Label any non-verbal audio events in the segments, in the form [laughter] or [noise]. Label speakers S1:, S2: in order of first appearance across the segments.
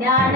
S1: ஞான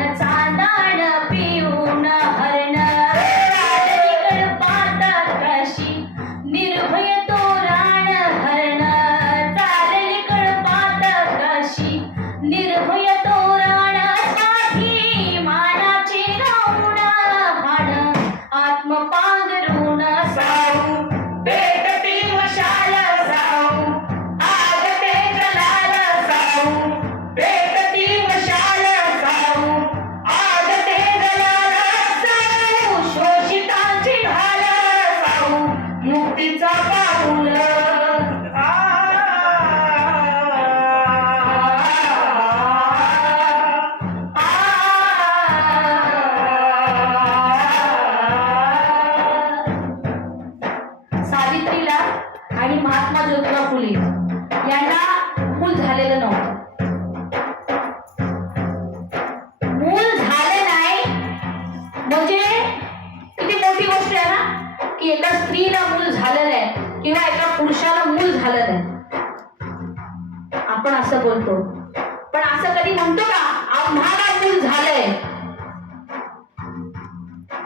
S1: म्हणतो. पण असं कधी म्हणतो का? आम्हाला मूल झालंय.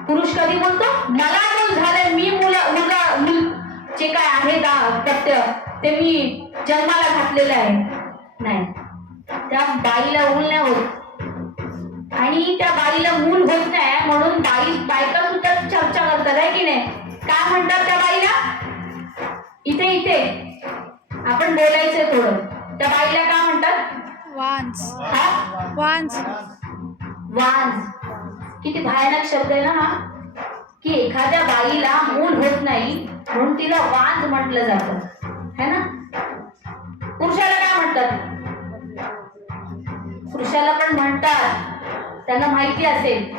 S1: पुरुष कधी म्हणतो मला मूल झालंय. मी मुलं मुलगा मुल जे काय आहे दा- सत्य ते मी जन्माला घातलेलं आहे. नाही. त्या बाईला ऊल नाही होत. आणि त्या बाईला मूल होत नाही. म्हणून बाई बायका सुद्धा चर्चा करतात आहे की नाही? काय म्हणतात त्या बाईला? इथे इथे. आपण बोलायचंय थोडं. त्या बाईला काय म्हणतात?
S2: वांस
S1: हा?
S2: वांस
S1: वांज. किती भयानक शब्द आहे ना हा? की एखाद्या बाईला मूल होत नाही म्हणून तिला वांज म्हटलं जातं. है ना? पुरुषाला काय म्हणतात? पुरुषाला पण म्हणतात. त्यांना माहिती असेल.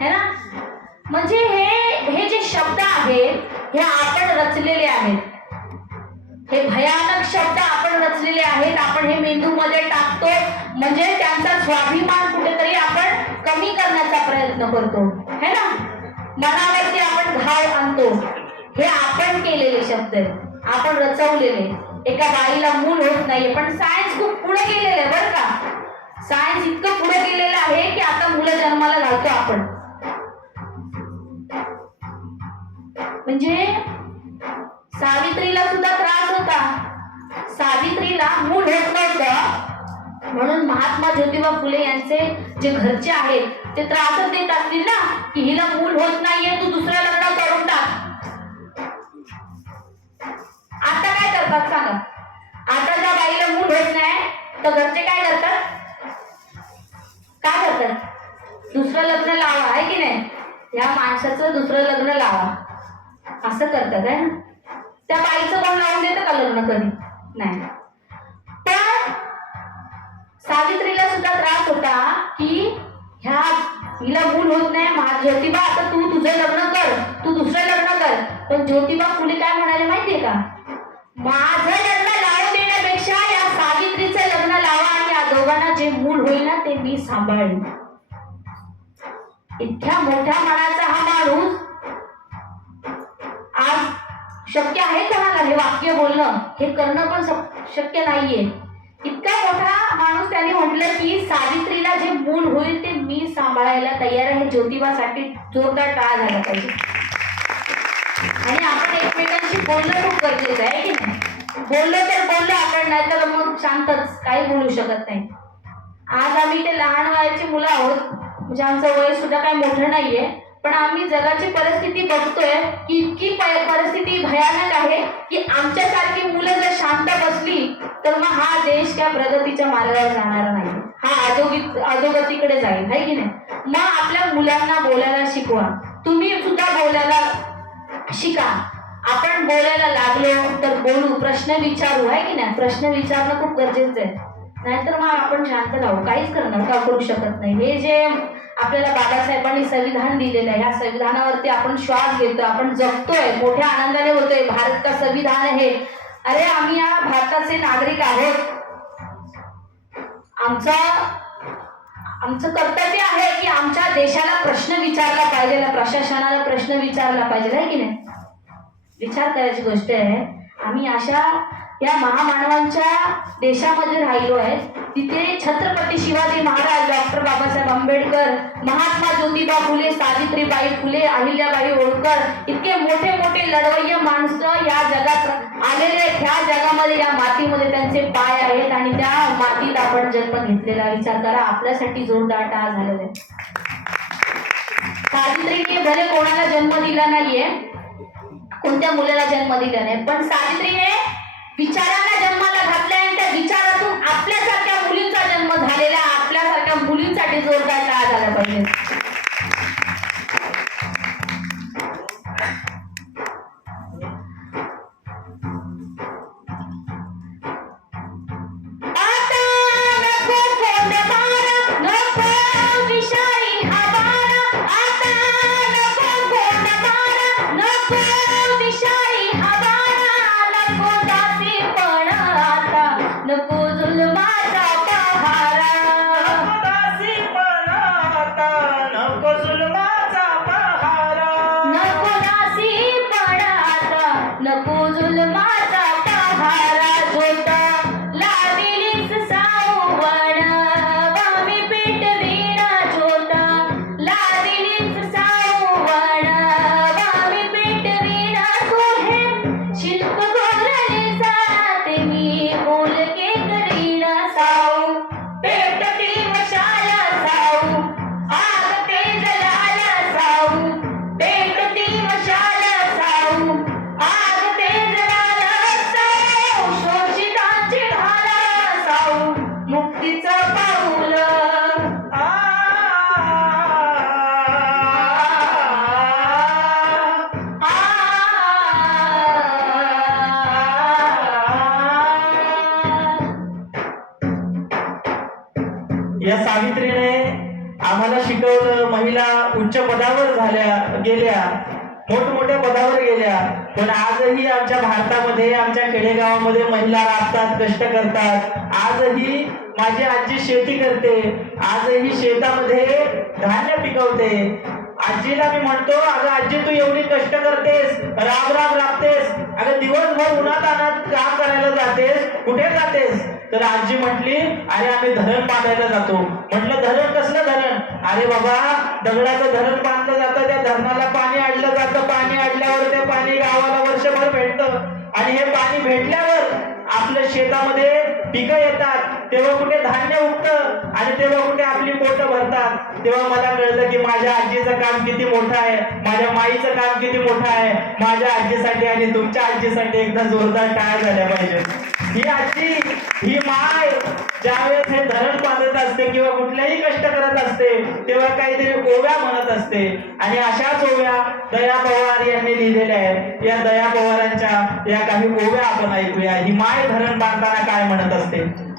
S1: है ना? म्हणजे हे हे जे शब्द आहेत हे आपण रचलेले आहेत. हे भयानक शब्द आपण रचलेले आहेत. आपण हे मेंदूमध्ये टाकतो. म्हणजे त्यांचा स्वाभिमान कुठेतरी आपण कमी करण्याचा प्रयत्न करतो. है ना? मनावरती आपण घाव आणतो. हे आपण केलेले शब्द आपण रचवलेले. एका बाईला मूल होत नाहीये. पण सायन्स खूप पुढे गेलेलं आहे बरं का? सायन्स इतकं पुढे गेलेलं आहे की आता मुलं जन्माला घालतो आपण. म्हणजे सावित्रीला सुद्धा सावित्रीला मूल होत. नव्हतं म्हणून महात्मा ज्योतिबा फुले यांचे जे घरचे आहेत ते त्रासच देत असतील ना? की हिला मूल होत नाहीये तू दुसरं लग्न करून टाक. आता काय करतात सांगा? आता त्या बाईला मूल होत नाही तर घरचे काय करतात? काय करतात? दुसरं लग्न लावा आहे की नाही? या माणसाचं दुसरं लग्न लावा. असं करतात आहे ना? त्या बाईचं कोण लावून देतं का लग्न कधी? नाही. पण सावित्रीला सुद्धा त्रास होता की ह्या हिला मूल होत नाही. मा ज्योतिबा आता तू तुझं लग्न कर. तू दुसरं लग्न कर. पण ज्योतिबा फुले काय म्हणाले माहितीये का? माझं लग्न लावून देण्यापेक्षा या सावित्रीचं लग्न लावा आणि या दोघांना जे मूल होईल ना ते मी सांभाळेन. इतक्या मोठ्या मनाचा हा माणूस शक्य आहे का मला हे वाक्य बोलणं. हे करणं पण शक्य नाहीये. इतका मोठा माणूस त्याने म्हटलं की सावित्रीला जे मूल होईल ते मी सांभाळायला तयार आहे. ज्योतिबासाठी जोरदार टाळा झाला पाहिजे. आणि आपण एकमेकांशी बोलणं खूप गरजेचं आहे की नाही? बोललं तर बोललं आपण नाही तर मग शांतच काही बोलू शकत नाही. आज आम्ही ते लहान वयाची मुलं आहोत. म्हणजे आमचं वय सुद्धा काही मोठं नाहीये. पण आम्ही जगाची परिस्थिती बघतोय की इतकी भयानक आहे की आमच्यासारखी मुलं जर शांत बसली तर मग हा देश त्या प्रगतीच्या मार्गावर जाणार नाही. हा अधोगीत अधोगतीकडे जाईल आहे की नाही? मग आपल्या मुलांना बोलायला शिकवा. तुम्ही सुद्धा बोलायला शिका. आपण बोलायला लागलो तर बोलू. प्रश्न विचारू आहे की नाही? प्रश्न विचारणं खूप गरजेचं आहे. नाहीतर मग आपण शांत राहू. काहीच करणार का करू शकत नाही. हे जे आपल्याला बाबासाहेबांनी संविधान दिलेलं आहे. ह्या संविधानावरती आपण श्वास घेतो आपण जगतोय मोठ्या आनंदाने होतोय. भारत का संविधान आहे. अरे आम्ही या भारताचे नागरिक आहोत. आमचा आमचं कर्तव्य आहे की आमच्या देशाला प्रश्न विचारला पाहिजे प्रशासनाला प्रश्न विचारला पाहिजे आहे की नाही? विचार करायची गोष्ट आहे. आम्ही अशा या महामानवांच्या देशामध्ये राहिलो आहे. तिथे छत्रपती शिवाजी महाराज डॉक्टर बाबासाहेब आंबेडकर महात्मा ज्योतिबा फुले सावित्रीबाई फुले अहिल्याबाई होळकर इतके मोठे मोठे लढवय्य माणसं या जगात आलेले आहेत. ह्या जगामध्ये या मातीमध्ये त्यांचे पाय आहेत आणि त्या मातीत आपण जन्म घेतलेला विचार करा आपल्यासाठी जोरदार टाळ झालेला आहे. सावित्रीने भले कोणाला जन्म दिला नाहीये कोणत्या मुलाला जन्म दिला नाही पण सावित्रीने विचारांना जन्माला घातल्या आणि त्या विचारातून आपल्या जन्म झालेला आपल्यासारख्या मुलींसाठी जोरदार टाळ झाला पाहिजे.
S2: महिला कष्ट करतात. आजही माझी आजी शेती करते. आजही शेतामध्ये धान्य पिकवते. आजीला मी म्हणतो अगं आजी तू एवढी कष्ट करतेस. राब राब राबतेस. अगं दिवसभर उन्हात आणत काम करायला जातेस. कुठे जातेस? तर आजी म्हटली अरे आम्ही धरण बांधायला जातो. म्हटलं धरण? कसलं धरण? अरे बाबा दगडाचं धरण बांधलं जातं. त्या धरणाला पाणी आणलं जातं. पाणी अडल्यावर ते पाणी गावाला वर्षभर भेटतं. आणि हे पाणी भेटल्यावर आपल्या शेतामध्ये पिकं येतात तेव्हा कुठे धान्य उगतं आणि तेव्हा कुठे आपली पोटं भरतात. तेव्हा मला कळलं की माझ्या आजीचं काम किती मोठं आहे माझ्या माईचं काम किती मोठं आहे. माझ्या आजीसाठी आणि तुमच्या आजीसाठी एकदा जोरदार टाळ्या झाल्या पाहिजे. ही आजी ही माय ज्यावेळेस हे धरण बांधत असते किंवा कुठल्याही कष्ट करत असते तेव्हा काहीतरी ओव्या म्हणत असते. आणि अशाच ओव्या दया पवार यांनी लिहिलेल्या आहेत. या दया पवारांच्या या काही ओव्या आपण ऐकूया. ही माय धरण बांधताना काय म्हणत असते?
S1: हा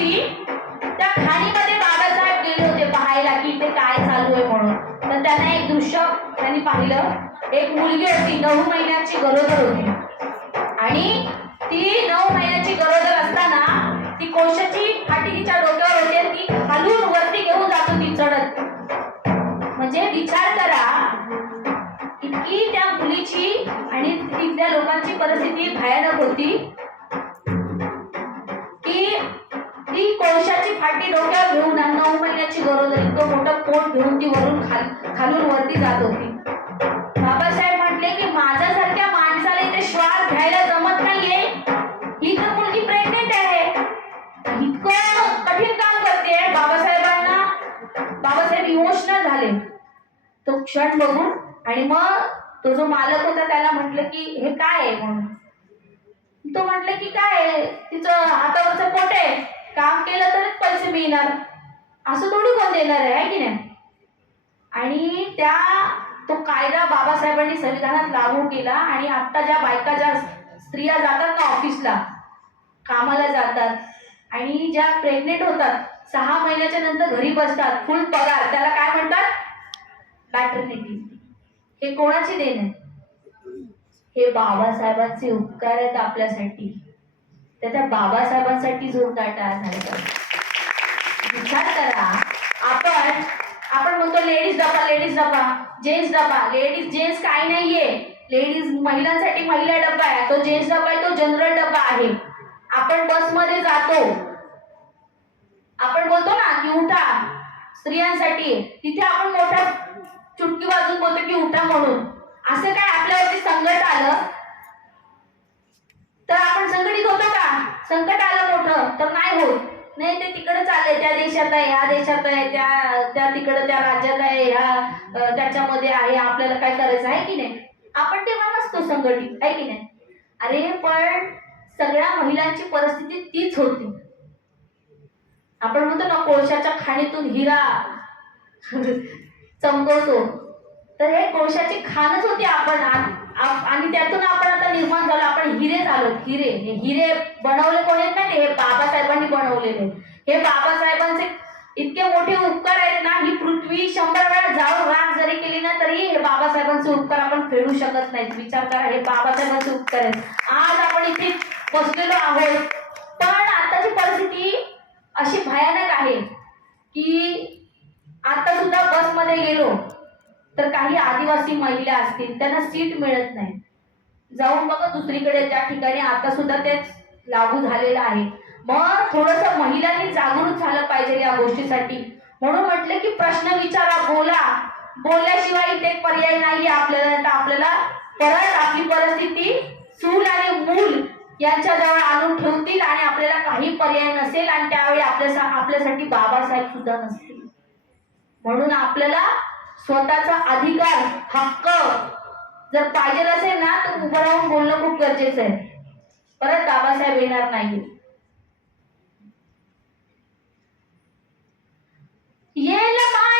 S1: खाण होती त्या खाणीमध्ये बाबासाहेब गेले होते पाहायला की इथे काय चालू आहे म्हणून. तर त्यांना एक दृश्य त्यांनी पाहिलं. एक मुलगी होती नऊ महिन्याची गरोदर होती. आणि ती नऊ महिन्याची गरोदर असताना ती कोशाची फाटी तिच्या डोक्यावर होती आणि ती खालून वरती घेऊन जात होती चढत. म्हणजे विचार करा इतकी त्या मुलीची आणि तिथल्या लोकांची परिस्थिती भयानक होती. की ती कोळशाची फाटी डोक्यावर घेऊन नऊ महिन्याची गरोदर इतकं मोठं पोट घेऊन ती वरून खाल खालून वरती जात होती. बाबासाहेब म्हटले की माझ्यासारख्या माणसाला इथे श्वास घ्यायला जमत नाहीये. ही तर मुलगी प्रेग्नेंट आहे. इतकं कठीण काम करते बाबासाहेबांना. बाबासाहेब इमोशनल झाले. तो क्षण बघून आणि मग तो जो मालक होता त्याला म्हटलं की हे काय आहे म्हणून? तो म्हटलं की काय आहे? तिचं हातावरचं पोट आहे. काम केलं तरच पैसे मिळणार. असं थोडी कोण देणार आहे की नाही? आणि त्या तो कायदा बाबासाहेबांनी संविधानात लागू केला आणि आत्ता ज्या बायका ज्या स्त्रिया जातात ना ऑफिसला कामाला जातात आणि ज्या प्रेग्नेंट होतात सहा महिन्याच्या नंतर घरी बसतात फुल पगार त्याला काय म्हणतात? मॅटर्निटी हे कोणाची देण? आहे हे बाबासाहेबांचे उपकार आहेत आपल्यासाठी. तर त्या बाबासाहेबांसाठी जोरदार टाळ्या विचार करा. आपण आपण म्हणतो लेडीज डबा लेडीज डबा जेंट्स डबा लेडीज जेंट्स काही नाहीये. लेडीज महिलांसाठी महिला डबा आहे. तो जेंट्स डबा आहे तो जनरल डबा आहे. आपण आपण बसमध्ये जातो. आपण बोलतो ना की उठा. स्त्रियांसाठी. तिथे आपण मोठ्या चुटकी वाजून बोलतो की उठा म्हणून. असं काय आपल्यावरती संकट आलं? तर आपण संघटित होतो का? संकट आलं मोठं तर नाही होत. नाही ते तिकडे चाललंय त्या देशात आहे ह्या देशात आहे त्या त्या तिकडं त्या राज्यात आहे ह्या त्याच्यामध्ये आहे आपल्याला काय करायचं आहे की नाही? आपण तेव्हा नसतो संघटित आहे की नाही? अरे पण सगळ्या महिलांची परिस्थिती तीच होती. आपण म्हणतो ना कोळशाच्या खाणीतून हिरा [laughs] चमकवतो. तर हे कोळशाची खाणच होती आपण आ- आणि त्यातून आपण आता निर्माण झालो आपण हिरे झालो. हिरे. हे हिरे बनवले कोणी नाही हे बाबासाहेबांनी बनवलेले. हे बाबासाहेबांचे इतके मोठे उपकार आहेत ना ही पृथ्वी शंभर वेळा जाऊन राग जरी केली ना तरी हे बाबासाहेबांचे उपकार आपण फेडू शकत नाहीत. विचार करा हे बाबासाहेबांचे उपकार आहेत. आज आपण इथे बसलेलो आहोत. पण आताची परिस्थिती अशी भयानक आहे की आता सुद्धा बसमध्ये गेलो. तर काही आदिवासी महिला असतील त्यांना सीट मिळत नाही. जाऊन बघा दुसरीकडे ज्या ठिकाणी आता सुद्धा तेच लागू झालेलं आहे. मग थोडस महिलांनी जागरूक झालं पाहिजे या गोष्टीसाठी. म्हणून म्हटलं की प्रश्न विचारा बोला. बोलल्याशिवाय इथे पर्याय नाही आपल्याला तर आपल्याला परत आपली परिस्थिती चूल आणि मूल यांच्या जवळ आणून ठेवतील आणि आपल्याला काही पर्याय नसेल आणि त्यावेळी आपल्या आपल्यासाठी बाबासाहेब सुद्धा नसतील. म्हणून आपल्याला स्वतःचा अधिकार हक्क जर पाहिजे असेल ना तर उभं राहून बोलणं खूप गरजेचं आहे. परत बाबासाहेब येणार नाही.
S2: ना